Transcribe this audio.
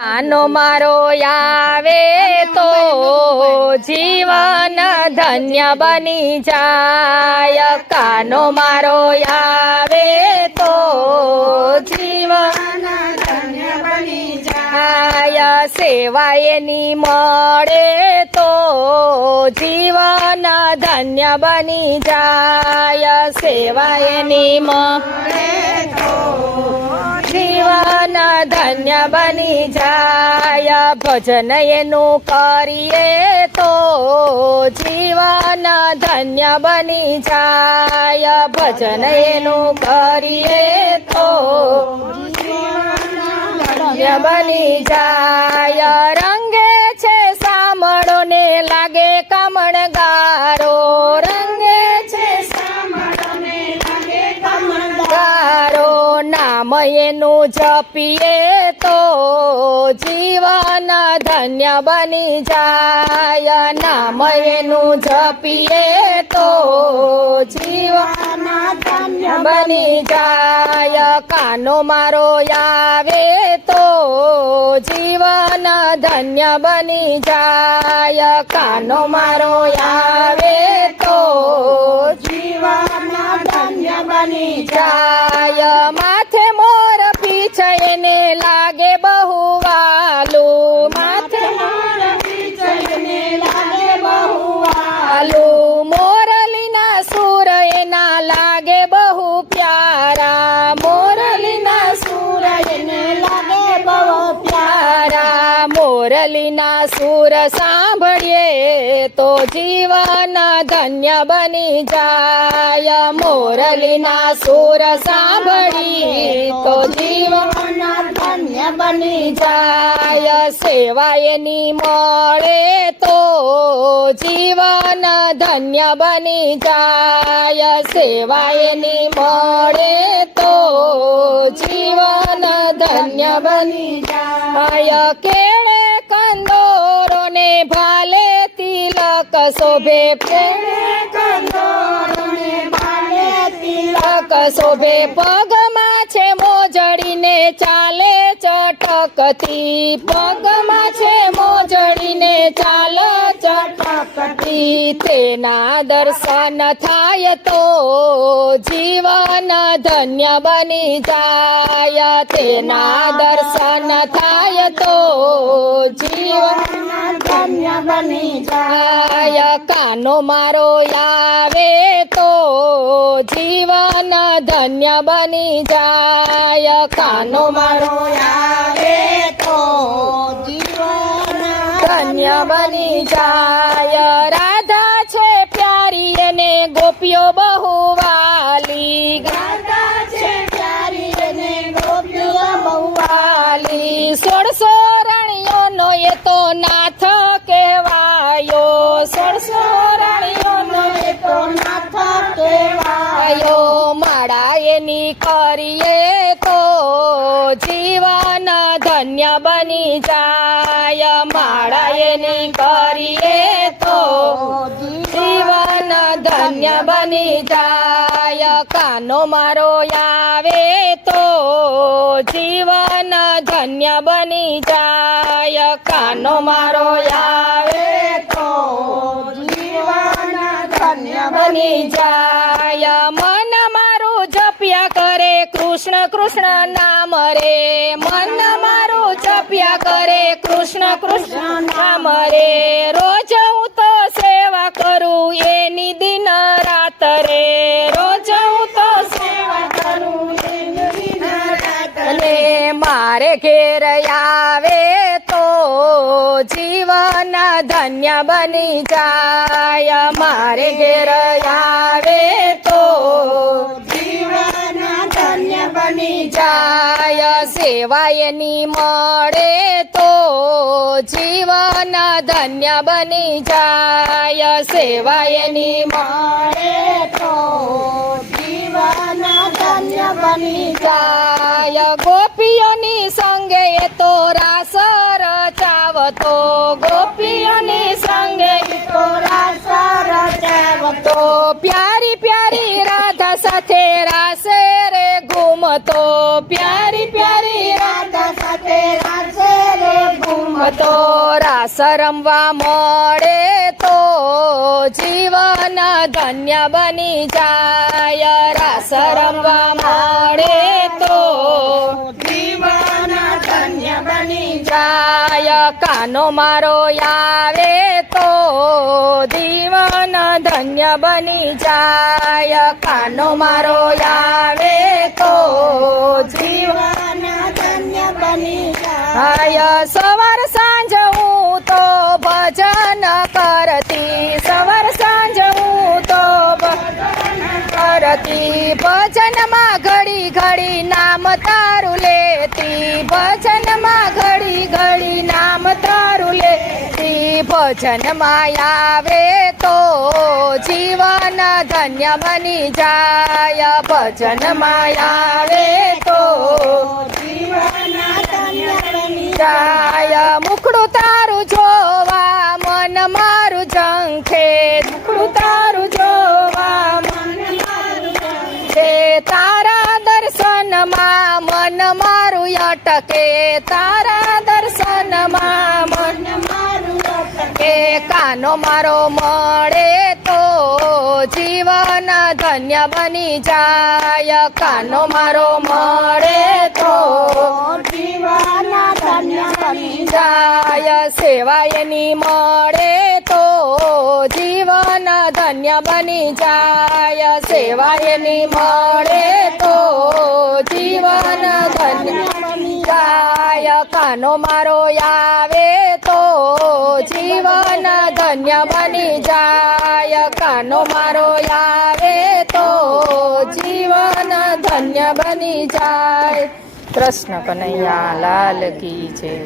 કાનો મારો આવે તો જીવન ધન્ય બની જાય. કાનો મારો આવે તો જીવન ધન્ય બની જાય. સેવા એની મળે તો જીવન ધન્ય બની જાય. સેવા એની મળે તો જીવન ધન્ય બની જાય. ભજન એનું કરીએ તો જીવન ધન્ય બની જાય. ભજન એનું કરીએ તો જીવન ધન્ય બની જાય. રંગે છે સાંભળો ને લાગે કમણગારો. રંગે છે સાંભળો ને લાગે કમણગારો. નામ એનું જપીએ તો જીવન ધન્ય બની જાય. નામ એનું જપીએ તો જીવન ધન્ય બની જાય. કાનો મારો આવે તો જીવન ધન્ય બની જાય. કાનો મારો આવે તો જીવન ધન્ય બની જાય. માથે મોર પીછે એને લાગે બહુ વાલું. માથે મોર પીછે એને લાગે બહુ વાલું. મોરલીના સૂર એના લાગે બહુ પ્યારા. મોરલીના સૂર એને લાગે બહુ પ્યારા. મોરલીના સૂર સાંભળીએ તો જીવન ધન્ય બની જાય. મોરલીના સૂર સાંભળી તો જીવન ધન્ય બની જાય. સેવા એની મળે તો જીવન ધન્ય બની જાય. સેવા એની મળે તો જીવન ધન્ય બની જાય. કેળે કંદોરો ને ભાલે તિલક શોભે. કેળે કંદોરો ને ભાલે તિલક શોભે. પગમાં છે મોજડીને ચાલે ચટકતી. પગમાં છે મોજડીને ચાલે ચટકતી. તેના દર્શન થાય તો જીવન ધન્ય બની જાય. તેના દર્શન થાય તો જીવન ધન્ય બની જાય. કાનો મારો આવે તો જીવન ધન્ય બની જાય. કાનો મારો આવે તો જીવન ધન્ય બની જાય. રાધા છે પ્યારી અને ગોપીઓ બહુ વાલી. રાધા છે પ્યારી અને ગોપીઓ બહુ વાલી. 16 રાણીઓનો એ તો નાથ કહેવાયો. 16 રાણીઓનો એ તો નાથ કહેવાયો. માળા એની કરીએ તો જીવન ધન્ય બની જાય. માળા એની કરીએ તો જીવન ધન્ય બની જાય. કાનો મારો આવે તો જીવન ધન્ય બની જાય. કાનો મારો આવે તો જીવન ધન્ય બની જાય. મન મારું જપ્યા કરે કૃષ્ણ કૃષ્ણ નામ રે. મન મારું જપ્યા કરે કૃષ્ણ કૃષ્ણ નામ રે. રોજ હું તો સેવા કરું એની દિન રાત રે. રોજ હું તો સેવા કરું એની દિન રાત રે. મારે ઘેર આવે તો જીવન ધન્ય બની જાય. મારે ઘેર આવે તો જીવન ધન્ય બની જાય. સેવા એની મળે તો જીવન ધન્ય બની જાય. સેવા એની મળે તો જીવન ધન્ય બની જાય. ગોપીઓની સંગે એ તો રાસ રચાવતો. ગોપીઓની સંગે તો રાસ રચાવતો. પ્યારી પ્યારી રાધા સાથે રાસે રે ઘૂમતો. પ્યારી પ્યારી રાધા સાથે રાસે રે તો રાસ રમવા મળે તો જીવન ધન્ય બની જાય. રાસ રમવા મળે તો જીવન ધન્ય બની જાય. કાનો મારો આવે તો જીવન ધન્ય બની જાય. કાનો મારો આવે તો જીવન ધન્ય બની જાય. હાય સવાર સાંજ હું તો ભજન કરતી. સવાર સાંજ હું તો ભજન કરતી. ભજનમાં ઘડી ઘડી નામ તારું લેતી. ભજનમાં ઘડી ઘડી નામ તારું લેતી. ભજનમાં આવે તો જીવન ધન્ય બની જાય. ભજનમાં આવે તો જીવન ધન્ય બની જાય. મુખડું તારું જોવા મન મારું ઝંખે. મુખડું તારું જોવા મન મારું ઝંખે. તારા દર્શનમાં મન મારું અટકે. તારા દર્શનમાં મન મારું કે કાનો મારો મળે તો જીવન ધન્ય બની જાય. કાનો મારો મળે તો જીવન ધન્ય બની જાય. સેવા એની મળે તો જીવન ધન્ય બની જાય. સેવા એની મળે તો જીવન ધન્ય બની જાય. કાનો મારો આવે તો જીવન ધન્ય બની જાય. કાનો મારો આવે તો જીવન ધન્ય બની જાય. કૃષ્ણ કનૈયા લાલ કી જય.